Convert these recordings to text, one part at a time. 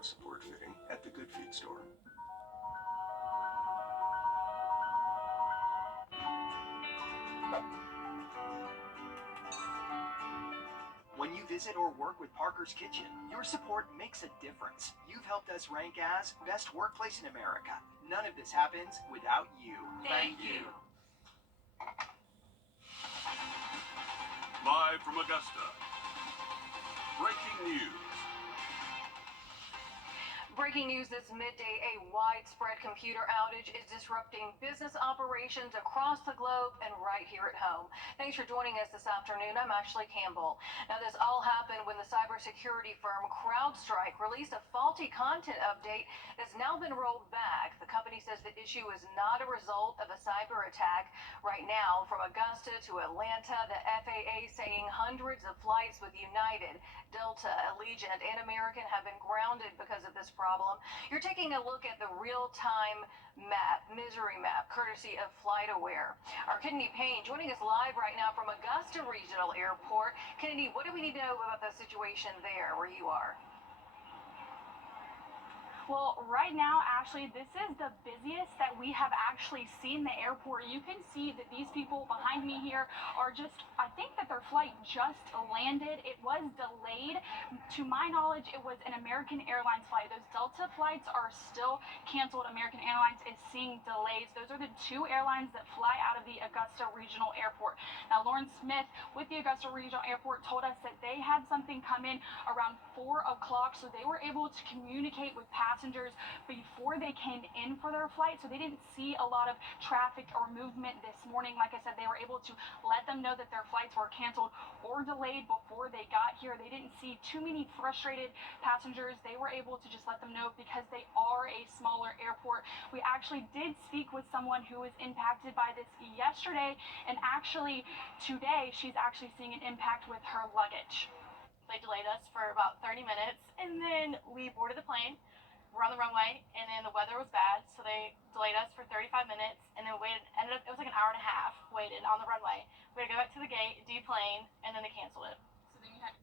arch support fitting at the Good Feet store. When you visit or work with Parker's Kitchen, your support makes a difference. You've helped us rank as best workplace in America. None of this happens without you. Thank you. Live from Augusta, breaking news. Breaking news this midday, a widespread computer outage is disrupting business operations across the globe and right here at home. Thanks for joining us this afternoon. I'm Ashley Campbell. Now, this all happened when the cybersecurity firm CrowdStrike released a faulty content update that's now been rolled back. The company says the issue is not a result of a cyber attack. Right now, from Augusta to Atlanta, the FAA saying hundreds of flights with United, Delta, Allegiant, and American have been grounded because of this problem. You're taking a look at the real-time map, misery map, courtesy of FlightAware. Our Kennedy Payne joining us live right now from Augusta Regional Airport. Kennedy, what do we need to know about the situation there where you are? Well, right now, Ashley, this is the busiest that we have actually seen the airport. You can see that these people behind me here are just, I think that their flight just landed. It was delayed. To my knowledge, it was an American Airlines flight. Those Delta flights are still canceled. American Airlines is seeing delays. Those are the two airlines that fly out of the Augusta Regional Airport. Now, Lauren Smith with the Augusta Regional Airport told us that they had something come in around 4 o'clock, so they were able to communicate with passengers before they came in for their flight, so they didn't see a lot of traffic or movement this morning. Like I said, they were able to let them know that their flights were canceled or delayed before they got here. They didn't see too many frustrated passengers. They were able to just let them know because they are a smaller airport. We actually did speak with someone who was impacted by this yesterday, and actually today she's actually seeing an impact with her luggage. They delayed us for about 30 minutes, and then we boarded the plane. We're on the runway, and then the weather was bad, so they delayed us for 35 minutes, and then waited. Ended up, it was like an hour and a half waited on the runway. We had to go back to the gate, deplane, and then they canceled it. So then you had.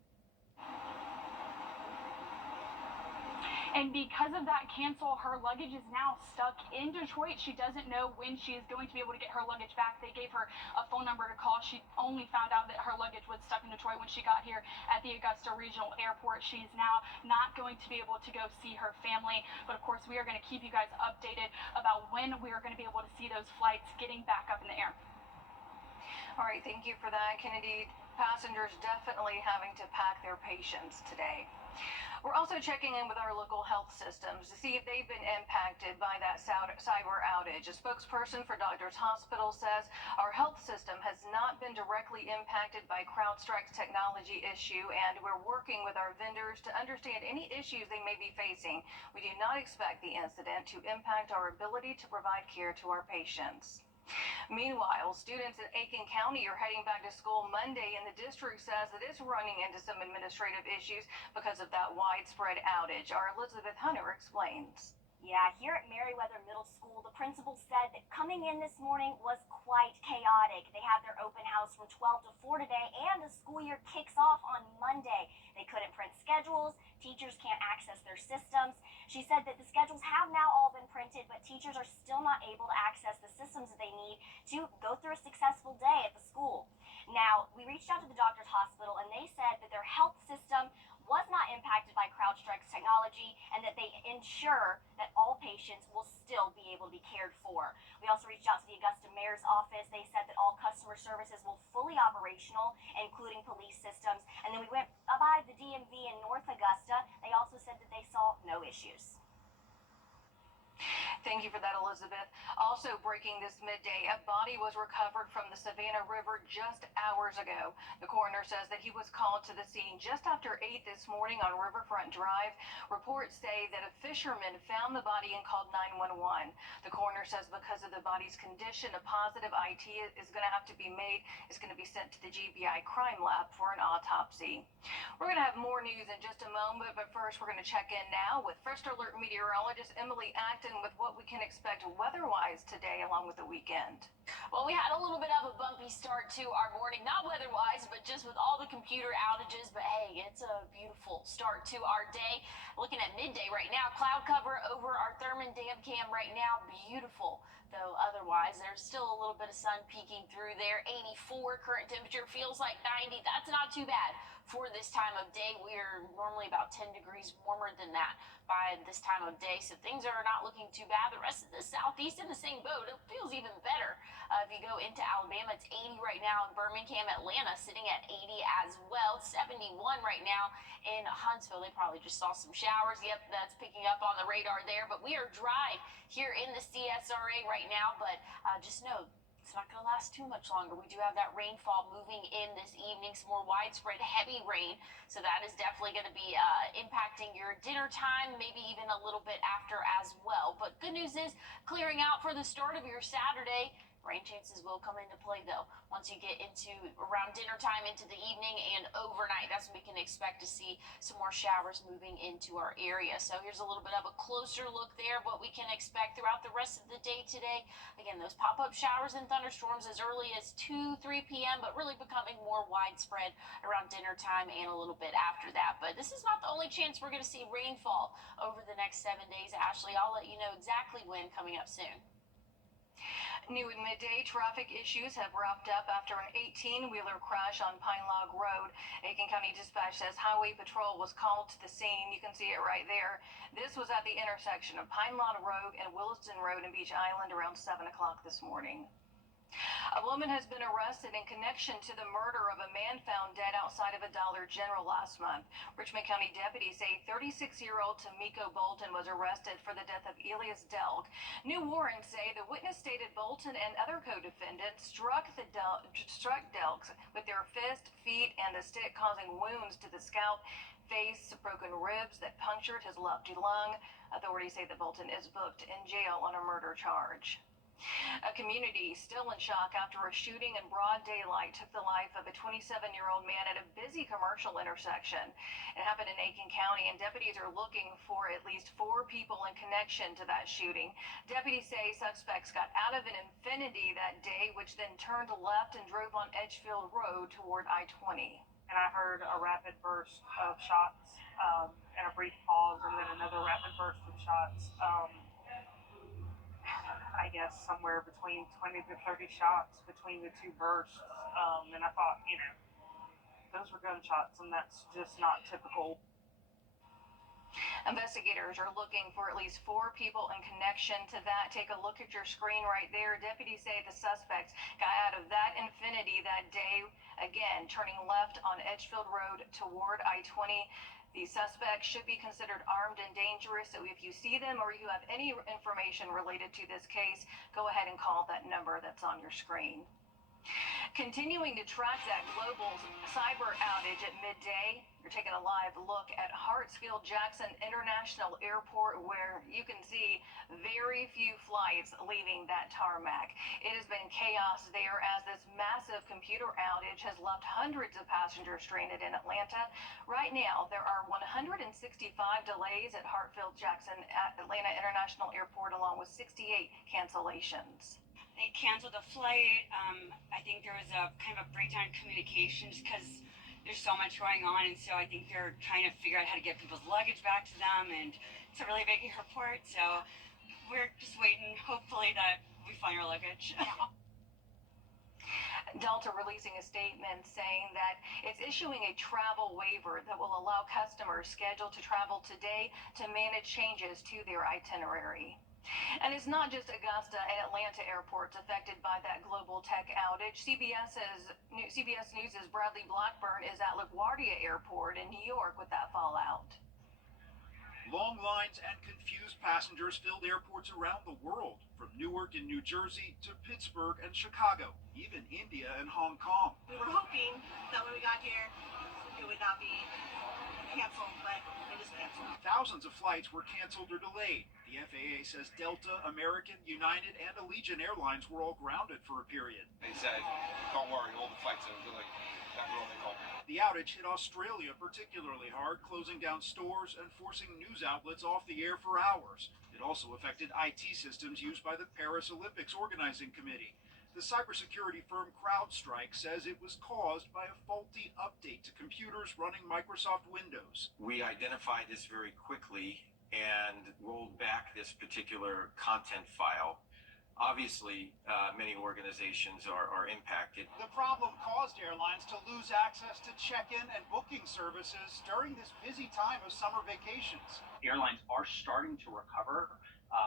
And because of that cancel, her luggage is now stuck in Detroit. She doesn't know when she is going to be able to get her luggage back. They gave her a phone number to call. She only found out that her luggage was stuck in Detroit when she got here at the Augusta Regional Airport. She's now not going to be able to go see her family. But of course, we are going to keep you guys updated about when we are going to be able to see those flights getting back up in the air. All right, thank you for that, Kennedy. Passengers definitely having to pack their patience today. We're also checking in with our local health systems to see if they've been impacted by that cyber outage. A spokesperson for Doctors Hospital says our health system has not been directly impacted by CrowdStrike's technology issue, and we're working with our vendors to understand any issues they may be facing. We do not expect the incident to impact our ability to provide care to our patients. Meanwhile, students in Aiken County are heading back to school Monday, and the district says it is running into some administrative issues because of that widespread outage. Our Elizabeth Hunter explains. Yeah, here at Meriwether Middle School, the principal said that coming in this morning was quite chaotic. They have their open house from 12 to 4 today, and the school year kicks off on Monday. They couldn't print schedules. Teachers can't access their systems. She said that the schedules have now all been printed, but teachers are still not able to access the systems that they need to go through a successful day at the school. Now, we reached out to the Doctors Hospital, and they said that their health system was not impacted by CrowdStrike's technology, and that they ensure that all patients will still be able to be cared for. We also reached out to the Augusta Mayor's office. They said that all customer services will fully operational, including police systems. And then we went by the DMV in North Augusta. They also said that they saw no issues. Thank you for that, Elizabeth. Also breaking this midday, a body was recovered from the Savannah River just hours ago. The coroner says that he was called to the scene just after 8 this morning on Riverfront Drive. Reports say that a fisherman found the body and called 911. The coroner says because of the body's condition, a positive IT is going to have to be made. It's going to be sent to the GBI Crime Lab for an autopsy. We're going to have more news in just a moment, but first we're going to check in now with First Alert meteorologist Emily Acton with what what we can expect weather-wise today along with the weekend. Well, we had a little bit of a bumpy start to our morning, not weather-wise, but just with all the computer outages. But hey, it's a beautiful start to our day. Looking at midday right now, cloud cover over our Thurman dam cam right now. Beautiful, though otherwise there's still a little bit of sun peeking through there. 84 current temperature, feels like 90. That's not too bad for this time of day. We're normally about 10 degrees warmer than that by this time of day, so things are not looking too bad. The rest of the southeast in the same boat. It feels even better if you go into Alabama. It's 80 right now in Birmingham. Atlanta sitting at 80 as well. 71 right now in Huntsville. They probably just saw some showers. Yep, that's picking up on the radar there, but we are dry here in the CSRA right now. But just know it's not going to last too much longer. We do have that rainfall moving in this evening, some more widespread heavy rain. So that is definitely going to be impacting your dinner time, maybe even a little bit after as well. But good news is clearing out for the start of your Saturday. Rain chances will come into play, though, once you get into around dinner time into the evening and overnight. That's when we can expect to see some more showers moving into our area. So here's a little bit of a closer look there, what we can expect throughout the rest of the day today. Again, those pop-up showers and thunderstorms as early as 2, 3 p.m., but really becoming more widespread around dinner time and a little bit after that. But this is not the only chance we're going to see rainfall over the next 7 days. Ashley, I'll let you know exactly when coming up soon. New at midday, traffic issues have wrapped up after an 18-wheeler crash on Pine Log Road. Aiken County Dispatch says Highway Patrol was called to the scene. You can see it right there. This was at the intersection of Pine Log Road and Williston Road in Beach Island around 7 o'clock this morning. A woman has been arrested in connection to the murder of a man found dead outside of a Dollar General last month. Richmond County deputies say 36-year-old Tamiko Bolton was arrested for the death of Elias Delk. New warrants say the witness stated Bolton and other co-defendants struck Delk with their fist, feet, and a stick, causing wounds to the scalp, face, broken ribs that punctured his left lung. Authorities say that Bolton is booked in jail on a murder charge. A community still in shock after a shooting in broad daylight took the life of a 27-year-old man at a busy commercial intersection. It happened in Aiken County, and deputies are looking for at least 4 people in connection to that shooting. Deputies say suspects got out of an Infiniti that day, which then turned left and drove on Edgefield Road toward I-20. And I heard a rapid burst of shots and a brief pause, and then another rapid burst of shots. I guess somewhere between 20 to 30 shots between the two bursts. And I thought, those were gunshots, and that's just not typical. Investigators are looking for at least 4 people in connection to that. Take a look at your screen right there. Deputies say the suspects got out of that Infiniti that day, again, turning left on Edgefield Road toward I-20. These suspects should be considered armed and dangerous, so if you see them or you have any information related to this case, go ahead and call that number that's on your screen. Continuing to track that global cyber outage at midday, you're taking a live look at Hartsfield-Jackson International Airport, where you can see very few flights leaving that tarmac. It has been chaos there as this massive computer outage has left hundreds of passengers stranded in Atlanta. Right now, there are 165 delays at Hartsfield-Jackson at Atlanta International Airport, along with 68 cancellations. They canceled the flight. I think there was a kind of a breakdown in communication just because there's so much going on, and so I think they're trying to figure out how to get people's luggage back to them, and it's a really big airport, so we're just waiting, hopefully, that we find our luggage. Delta releasing a statement saying that it's issuing a travel waiver that will allow customers scheduled to travel today to manage changes to their itinerary. And it's not just Augusta and Atlanta airports affected by that global tech outage. CBS News' Bradley Blackburn is at LaGuardia Airport in New York with that fallout. Long lines and confused passengers filled airports around the world, from Newark in New Jersey to Pittsburgh and Chicago, even India and Hong Kong. We were hoping that when we got here, it would not be canceled, but it is canceled. Thousands of flights were canceled or delayed. The FAA says Delta, American, United, and Allegiant Airlines were all grounded for a period. They said, don't worry, all the flights are delayed. That will only call me. The outage hit Australia particularly hard, closing down stores and forcing news outlets off the air for hours. It also affected IT systems used by the Paris Olympics Organizing Committee. The cybersecurity firm CrowdStrike says it was caused by a faulty update to computers running Microsoft Windows. We identified this very quickly and rolled back this particular content file. Obviously, many organizations are impacted. The problem caused airlines to lose access to check-in and booking services during this busy time of summer vacations. Airlines are starting to recover,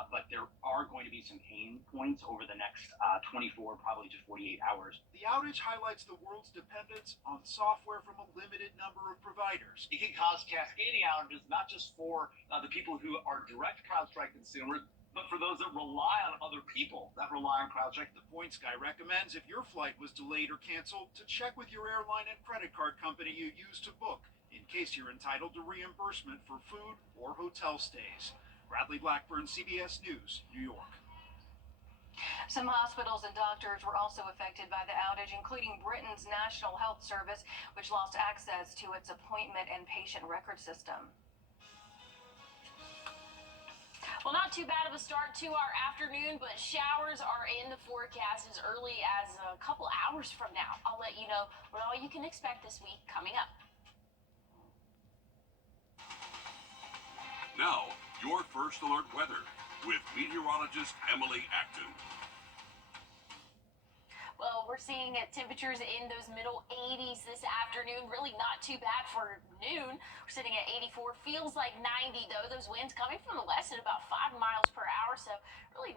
but there are going to be some pain points over the next 24, probably to 48 hours. The outage highlights the world's dependence on software from a limited number of providers. It can cause cascading outages, not just for the people who are direct CrowdStrike consumers, but for those that rely on other people that rely on CrowdStrike. The Points Guy recommends if your flight was delayed or canceled to check with your airline and credit card company you used to book in case you're entitled to reimbursement for food or hotel stays. Bradley Blackburn, CBS News, New York. Some hospitals and doctors were also affected by the outage, including Britain's National Health Service, which lost access to its appointment and patient record system. Well, not too bad of a start to our afternoon, but showers are in the forecast as early as a couple hours from now. I'll let you know what all you can expect this week coming up. Now, your first alert weather with meteorologist Emily Acton. Well, we're seeing temperatures in those middle 80s this afternoon. Really not too bad for noon. We're sitting at 84. Feels like 90, though. Those winds coming from the west at about 5 miles per hour. So really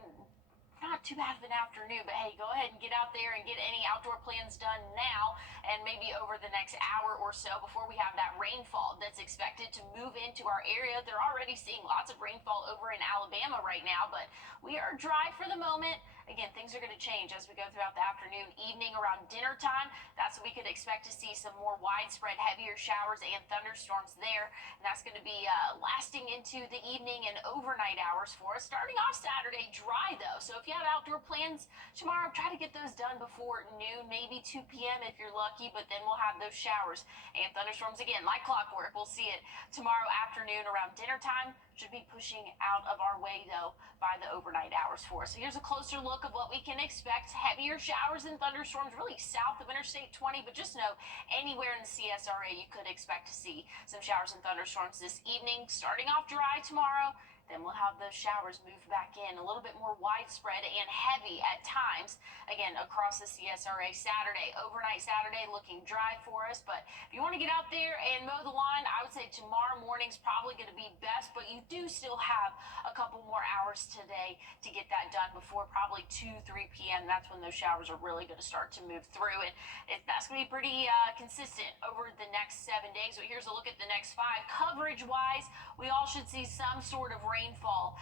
not too bad of an afternoon. But hey, go ahead and get out there and get any outdoor plans done now and maybe over the next hour or so before we have that rainfall that's expected to move into our area. They're already seeing lots of rainfall over in Alabama right now, but we are dry for the moment. Again, things are going to change as we go throughout the afternoon, evening, around dinner time. That's when we could expect to see some more widespread, heavier showers and thunderstorms there. And that's going to be lasting into the evening and overnight hours for us. Starting off Saturday, dry though. So if you have outdoor plans tomorrow, try to get those done before noon, maybe 2 p.m. if you're lucky. But then we'll have those showers and thunderstorms again, like clockwork. We'll see it tomorrow afternoon around dinner time. Should be pushing out of our way though by the overnight hours for us. So here's a closer look of what we can expect. Heavier showers and thunderstorms really south of Interstate 20, but just know anywhere in the CSRA you could expect to see some showers and thunderstorms this evening. Starting off dry tomorrow, then we'll have those showers move back in a little bit more widespread and heavy at times. Again, across the CSRA Saturday, overnight Saturday looking dry for us. But if you want to get out there and mow the lawn, I would say tomorrow morning's probably going to be best, but you do still have a couple more hours today to get that done before probably 2-3 p.m. That's when those showers are really going to start to move through. And that's going to be pretty consistent over the next 7 days. So here's a look at the next 5. Coverage-wise, we all should see some sort of rainfall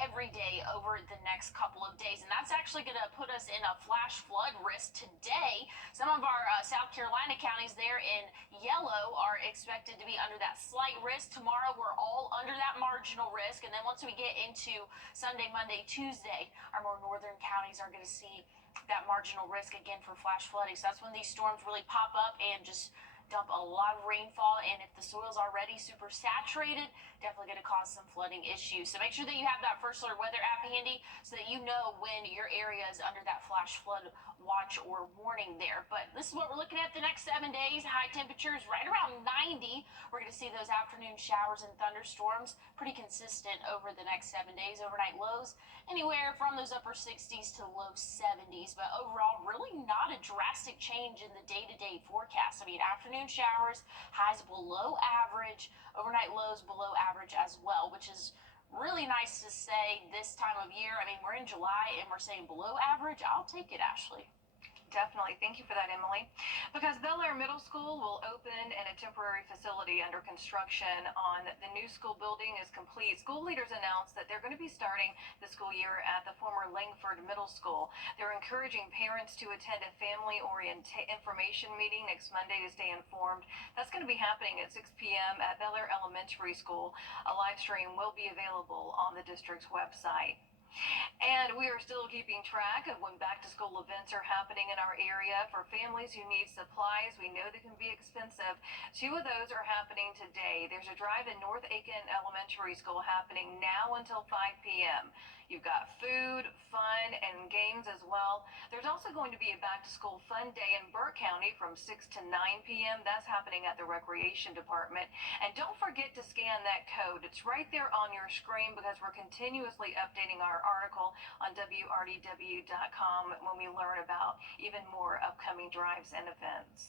every day over the next couple of days, and that's actually going to put us in a flash flood risk today. Some of our South Carolina counties there in yellow are expected to be under that slight risk. Tomorrow we're all under that marginal risk, and then once we get into Sunday, Monday, Tuesday, our more northern counties are going to see that marginal risk again for flash flooding. So that's when these storms really pop up and just dump a lot of rainfall, and if the soil's already super saturated, definitely going to cause some flooding issues. So make sure that you have that first alert weather app handy so that you know when your area is under that flash flood watch or warning there. But this is what we're looking at the next 7 days. High temperatures right around 90. We're going to see those afternoon showers and thunderstorms pretty consistent over the next 7 days. Overnight lows anywhere from those upper 60s to low 70s. But overall, really not a drastic change in the day-to-day forecast. I mean, afternoon showers, highs below average, overnight lows below average as well, which is really nice to say this time of year. I mean, we're in July and we're saying below average. I'll take it, Ashley. Definitely. Thank you for that, Emily. Because Bel Air Middle School will open in a temporary facility under construction on the new school building is complete. School leaders announced that they're going to be starting the school year at the former Langford Middle School. They're encouraging parents to attend a family information meeting next Monday to stay informed. That's going to be happening at 6 p.m. at Bel Air Elementary School. A live stream will be available on the district's website. And we are still keeping track of when back-to-school events are happening in our area. For families who need supplies, we know they can be expensive. 2 of those are happening today. There's a drive in North Aiken Elementary School happening now until 5 p.m. You've got food, fun, and games as well. There's also going to be a back-to-school fun day in Burke County from 6 to 9 p.m. That's happening at the Recreation Department. And don't forget to scan that code. It's right there on your screen because we're continuously updating our article on Wrdw.com when we learn about even more upcoming drives and events.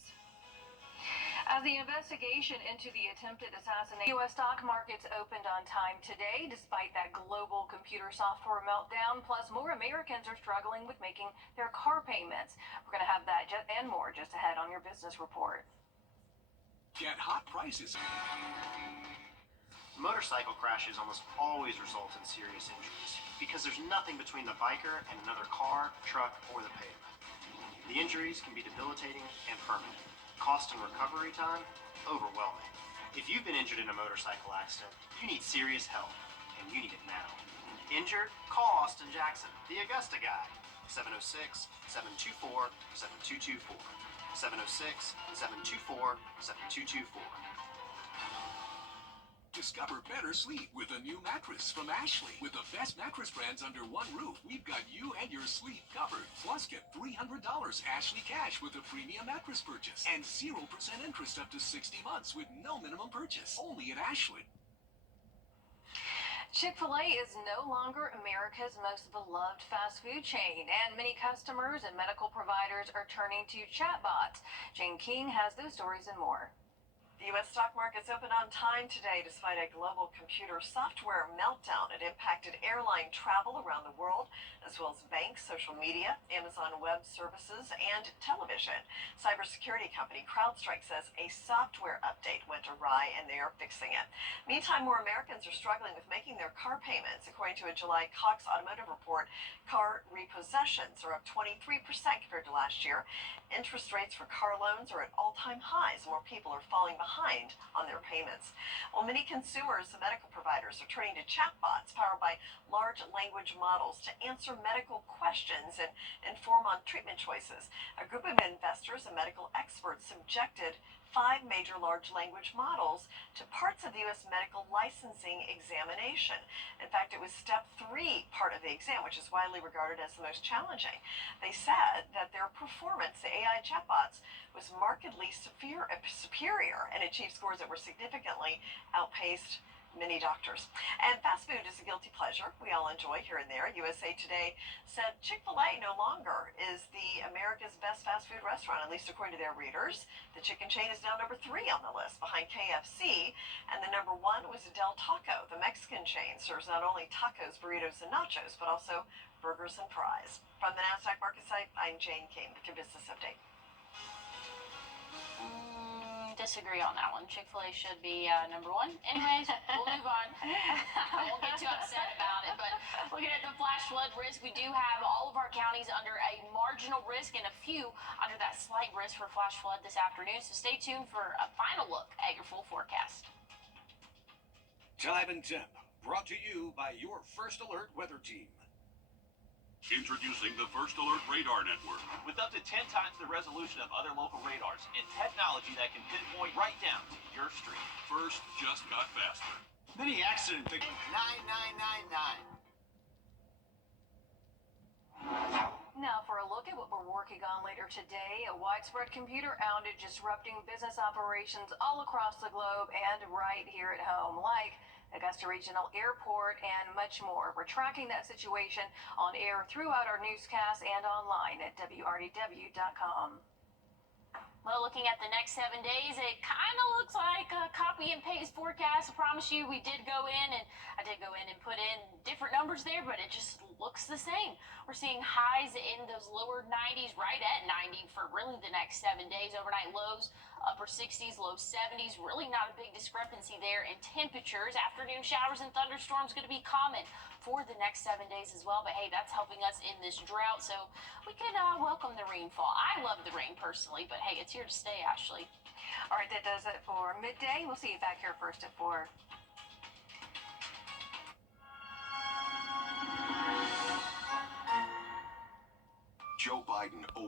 As the investigation into the attempted assassination, U.S. stock markets opened on time today despite that global computer software meltdown. Plus, more Americans are struggling with making their car payments. We're going to have that and more just ahead on your business report. Get hot prices. Motorcycle crashes almost always result in serious injuries because there's nothing between the biker and another car, truck, or the pavement. The injuries can be debilitating and permanent. Cost and recovery time, overwhelming. If you've been injured in a motorcycle accident, you need serious help, and you need it now. Injured? Call Austin Jackson, the Augusta guy. 706-724-7224. 706-724-7224. Discover better sleep with a new mattress from Ashley. With the best mattress brands under one roof, we've got you and your sleep covered. Plus, get $300 Ashley cash with a premium mattress purchase. And 0% interest up to 60 months with no minimum purchase. Only at Ashley. Chick-fil-A is no longer America's most beloved fast food chain, and many customers and medical providers are turning to chatbots. Jane King has those stories and more. The U.S. stock markets opened on time today despite a global computer software meltdown. It impacted airline travel around the world, as well as banks, social media, Amazon Web Services, and television. Cybersecurity company CrowdStrike says a software update went awry and they are fixing it. Meantime, more Americans are struggling with making their car payments. According to a July Cox Automotive report, car repossessions are up 23% compared to last year. Interest rates for car loans are at all-time highs. More people are falling behind on their payments. Well, many consumers and medical providers are turning to chatbots powered by large language models to answer medical questions and inform on treatment choices. A group of investors and medical experts subjected 5 major large language models to parts of the U.S. medical licensing examination. In fact, it was step 3 part of the exam, which is widely regarded as the most challenging. They said that their performance, the AI chatbots, was markedly superior and achieved scores that were significantly outpaced many doctors. And fast food is a guilty pleasure we all enjoy here and there. USA Today said Chick-fil-A no longer is the America's best fast food restaurant, at least according to their readers. The chicken chain is now number 3 on the list behind KFC, and the number 1 was Del Taco. The Mexican chain serves not only tacos, burritos, and nachos, but also burgers and fries. From the NASDAQ market site, I'm Jane King with your business update. Disagree on that one. Chick-fil-A should be number 1. Anyways, we'll move on. I won't get too upset about it, but looking at the flash flood risk, we do have all of our counties under a marginal risk and a few under that slight risk for flash flood this afternoon. So stay tuned for a final look at your full forecast. Time and temp, brought to you by your First Alert weather team. Introducing the First Alert Radar Network. With up to 10 times the resolution of other local radars and technology that can pinpoint right down to your street. First just got faster. Many accident victims. 9999. Now for a look at what we're working on later today, a widespread computer outage disrupting business operations all across the globe and right here at home, like Augusta Regional Airport and much more. We're tracking that situation on air throughout our newscasts and online at Wrdw.com. Well, looking at the next 7 days, it kind of looks like a copy and paste forecast. I promise you, I did go in and put in different numbers there, but it just looks the same. We're seeing highs in those lower 90s, right at 90 for really the next 7 days. Overnight lows, upper 60s, low 70s. Really not a big discrepancy there in temperatures. Afternoon showers and thunderstorms going to be common for the next 7 days as well. But hey, that's helping us in this drought, so we can welcome the rainfall. I love the rain personally, but hey, it's here to stay, Ashley. All right, that does it for midday. We'll see you back here first at 4. Joe Biden